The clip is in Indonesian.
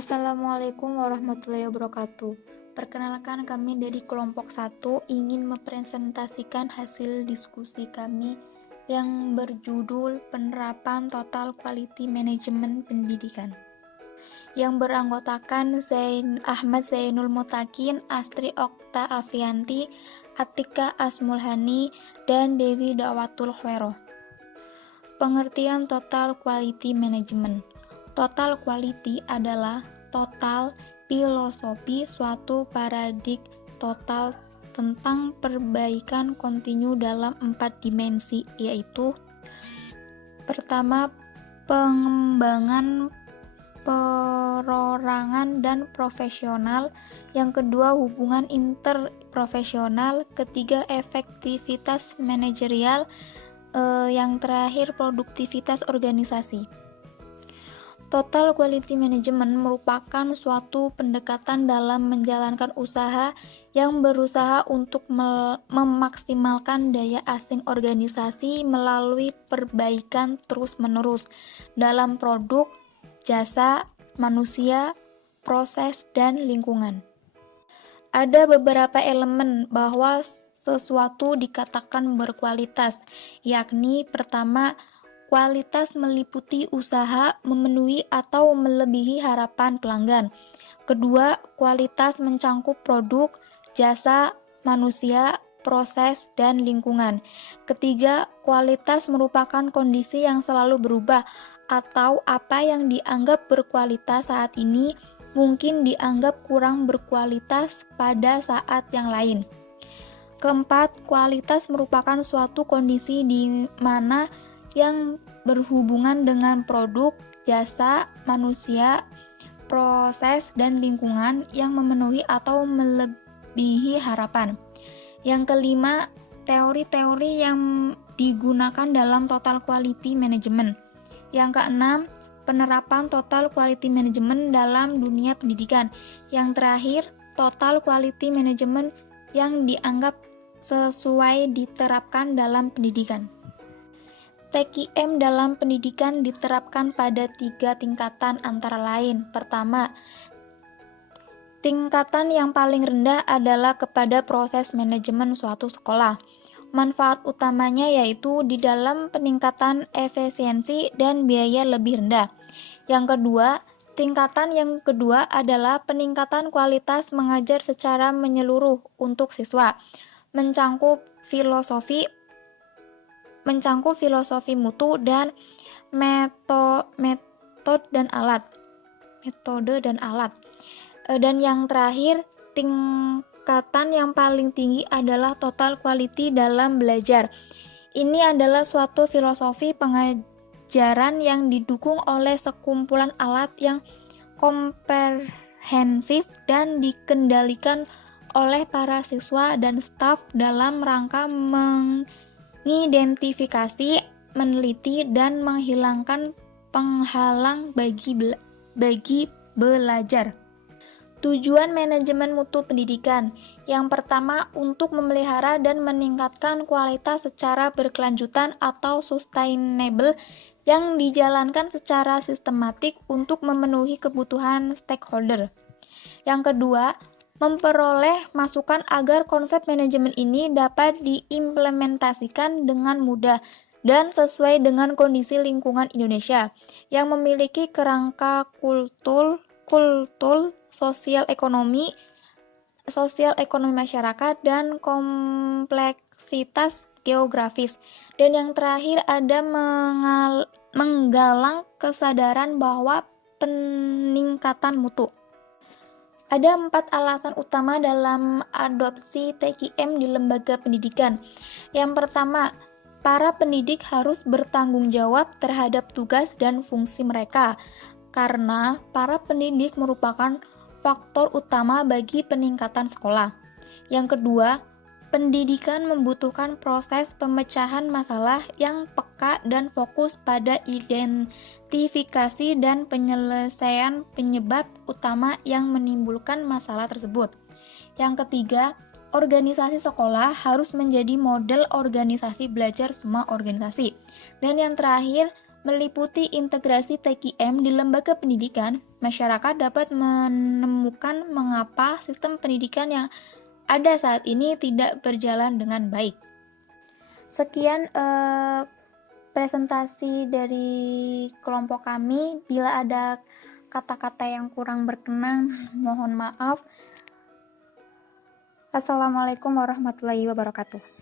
Assalamualaikum warahmatullahi wabarakatuh. Perkenalkan, kami dari kelompok 1 ingin mempresentasikan hasil diskusi kami yang berjudul Penerapan Total Quality Management Pendidikan, yang beranggotakan Ahmad Zainul Mutakin, Astri Okta Afianti, Atika Asmulhani, dan Dewi Dawatul Khairoh. Pengertian Total Quality Management. Total quality adalah total filosofi suatu paradigma total tentang perbaikan kontinu dalam 4 dimensi, yaitu pertama, pengembangan perorangan dan profesional, yang kedua, hubungan interprofesional, ketiga, efektivitas manajerial, yang terakhir, produktivitas organisasi. Total Quality Management merupakan suatu pendekatan dalam menjalankan usaha yang berusaha untuk memaksimalkan daya asing organisasi melalui perbaikan terus-menerus dalam produk, jasa, manusia, proses, dan lingkungan. Ada beberapa elemen bahwa sesuatu dikatakan berkualitas, yakni pertama, kualitas meliputi usaha memenuhi atau melebihi harapan pelanggan. Kedua, kualitas mencangkup produk, jasa, manusia, proses, dan lingkungan. Ketiga, kualitas merupakan kondisi yang selalu berubah atau apa yang dianggap berkualitas saat ini mungkin dianggap kurang berkualitas pada saat yang lain. Keempat, kualitas merupakan suatu kondisi di mana yang berhubungan dengan produk, jasa, manusia, proses, dan lingkungan yang memenuhi atau melebihi harapan. Yang kelima, teori-teori yang digunakan dalam Total Quality Management. Yang keenam, penerapan Total Quality Management dalam dunia pendidikan. Yang terakhir, Total Quality Management yang dianggap sesuai diterapkan dalam pendidikan. TQM dalam pendidikan diterapkan pada 3 tingkatan antara lain. Pertama, tingkatan yang paling rendah adalah kepada proses manajemen suatu sekolah. Manfaat utamanya yaitu di dalam peningkatan efisiensi dan biaya lebih rendah. Yang kedua, tingkatan yang kedua adalah peningkatan kualitas mengajar secara menyeluruh untuk siswa, mencangkup filosofi mutu dan metode dan alat. Dan yang terakhir, tingkatan yang paling tinggi adalah total quality dalam belajar. Ini adalah suatu filosofi pengajaran yang didukung oleh sekumpulan alat yang komprehensif dan dikendalikan oleh para siswa dan staf dalam rangka mengidentifikasi, meneliti, dan menghilangkan penghalang bagi belajar. Tujuan manajemen mutu pendidikan. Yang pertama, untuk memelihara dan meningkatkan kualitas secara berkelanjutan atau sustainable yang dijalankan secara sistematik untuk memenuhi kebutuhan stakeholder. Yang kedua, memperoleh masukan agar konsep manajemen ini dapat diimplementasikan dengan mudah dan sesuai dengan kondisi lingkungan Indonesia yang memiliki kerangka kultur, sosial ekonomi masyarakat, dan kompleksitas geografis. Dan yang terakhir ada menggalang kesadaran bahwa peningkatan mutu. Ada 4 alasan utama dalam adopsi TQM di lembaga pendidikan. Yang pertama, para pendidik harus bertanggung jawab terhadap tugas dan fungsi mereka, karena para pendidik merupakan faktor utama bagi peningkatan sekolah. Yang kedua, pendidikan membutuhkan proses pemecahan masalah yang peka dan fokus pada identifikasi dan penyelesaian penyebab utama yang menimbulkan masalah tersebut. Yang ketiga, organisasi sekolah harus menjadi model organisasi belajar semua organisasi. Dan yang terakhir, meliputi integrasi TKM di lembaga pendidikan, masyarakat dapat menemukan mengapa sistem pendidikan yang ada saat ini tidak berjalan dengan baik. Sekian presentasi dari kelompok kami. Bila ada kata-kata yang kurang berkenan, mohon maaf. Assalamualaikum warahmatullahi wabarakatuh.